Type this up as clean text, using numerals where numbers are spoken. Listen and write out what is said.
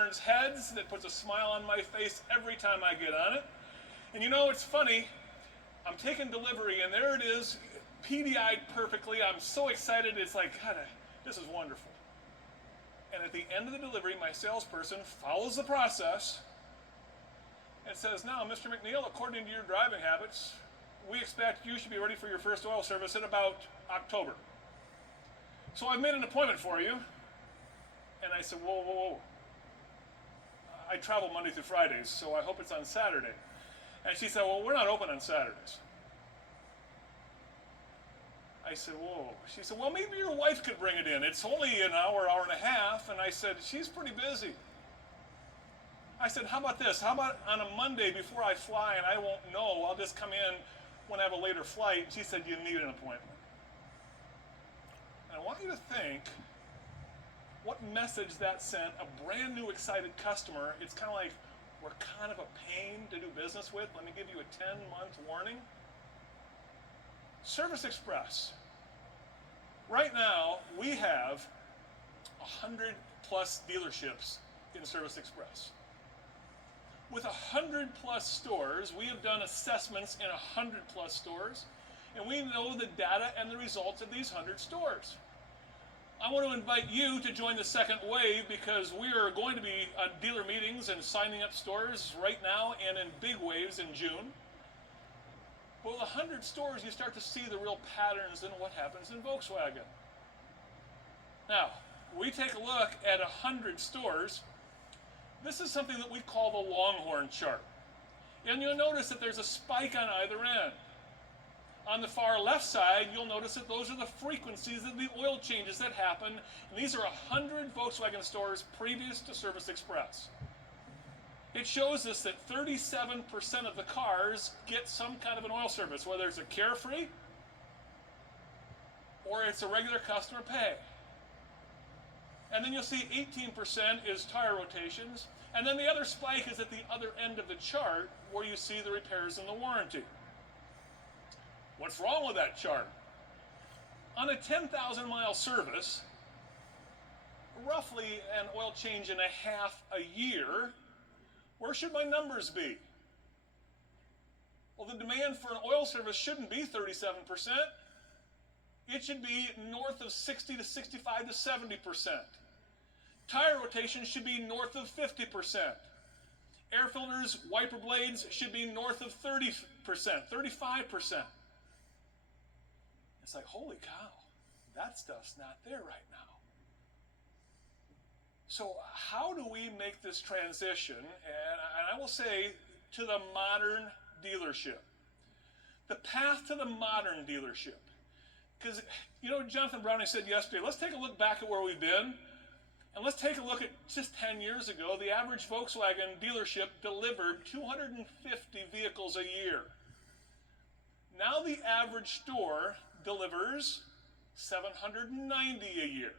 turns heads, that puts a smile on my face every time I get on it. And you know, it's funny, I'm taking delivery and there it is, PDI'd perfectly. I'm so excited, it's like, God, this is wonderful. And at the end of the delivery, my salesperson follows the process and says, now, Mr. McNeill, according to your driving habits, we expect you should be ready for your first oil service in about October. So I've made an appointment for you. And I said, whoa, whoa, whoa. I travel Monday through Fridays, so I hope it's on Saturday. And she said, well, we're not open on Saturdays. I said, whoa. She said, well, maybe your wife could bring it in. It's only an hour, hour and a half. And I said, she's pretty busy. I said, how about this? How about on a Monday before I fly and I won't know, I'll just come in when I have a later flight. She said, you need an appointment. And I want you to think what message that sent a brand new excited customer. It's kind of like, we're kind of a pain to do business with. Let me give you a 10-month warning. Service Express. Right now, we have 100 plus dealerships in Service Express. With 100 plus stores, we have done assessments in 100 plus stores, and we know the data and the results of these 100 stores. I want to invite you to join the second wave because we are going to be at dealer meetings and signing up stores right now and in big waves in June. But with 100 stores, you start to see the real patterns in what happens in Volkswagen. Now, we take a look at 100 stores. This is something that we call the Longhorn chart. And you'll notice that there's a spike on either end. On the far left side, you'll notice that those are the frequencies of the oil changes that happen. And these are 100 Volkswagen stores previous to Service Express. It shows us that 37% of the cars get some kind of an oil service, whether it's a Carefree or it's a regular customer pay. And then you'll see 18% is tire rotations. And then the other spike is at the other end of the chart where you see the repairs and the warranty. What's wrong with that chart? On a 10,000 mile service, roughly an oil change and a half a year, where should my numbers be? Well, the demand for an oil service shouldn't be 37%. It should be north of 60 to 65 to 70%. Tire rotation should be north of 50%. Air filters, wiper blades should be north of 30%, 35%. It's like, holy cow, that stuff's not there right now. So how do we make this transition? And I will say, to the modern dealership. The path to the modern dealership. Because, you know, Jonathan Browning said yesterday, let's take a look back at where we've been. And let's take a look at just 10 years ago. The average Volkswagen dealership delivered 250 vehicles a year. Now the average store delivers 790 a year.